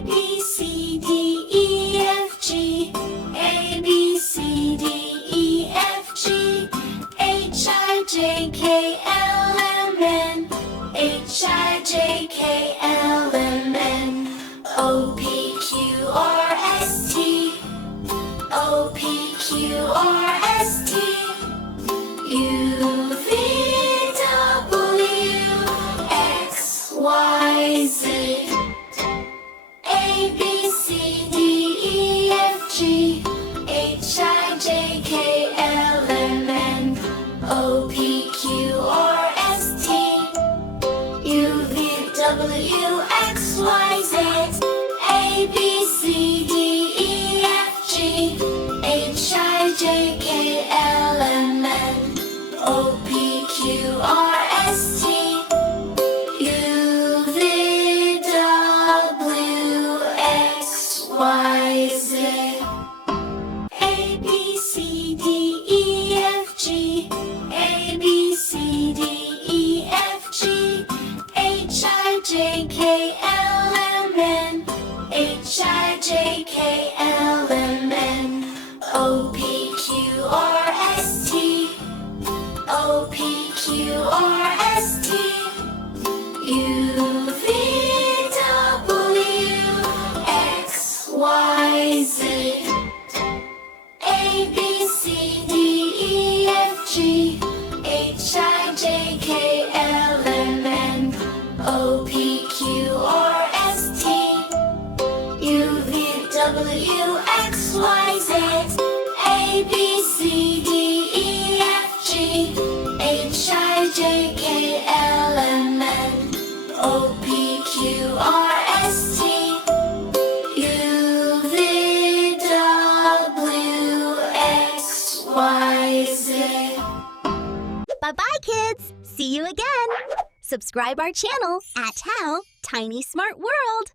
B, C, D, E, F, G. A, B, C, D, E, F, G. H, I, J, K, L, M, N. H, I, J, K, L, M, N. O, P, Q, R, S, T. O, P, Q, R, S, T. U, V, W, X, Y, Z. A, B, C, D, E, F, G. H, I, J, K, L, M, N. O, P, Q, R, S, T. U, V, W, X, Y, Z. A, B, C, D, E, F, G. H, I, J, K, L, M, N. O, P, Q, R, S, T. U, V, W, X, Y, Z. A, B, C, D, E, F, G. A, B, C, D, E, F, G. H, I, J, K, L, M, N. H, I, J, K, L, M, N. O, P, Q, R, S, T. O, P, Q, R, S, T. U, V, W, X, Y, Z. A, B, C, D, E, F, G. H, I, J, K, L, M, N. O, P, Q, R, S, T. U, V, W, X, Y, Z. A, B, C, D, E, F, G. H, I, J, K, L, M, N. O, P, Q, R, S, T. U, V, W, X, Y, Z. Bye-bye, kids! See you again! Subscribe our channel at How Tiny Smart World.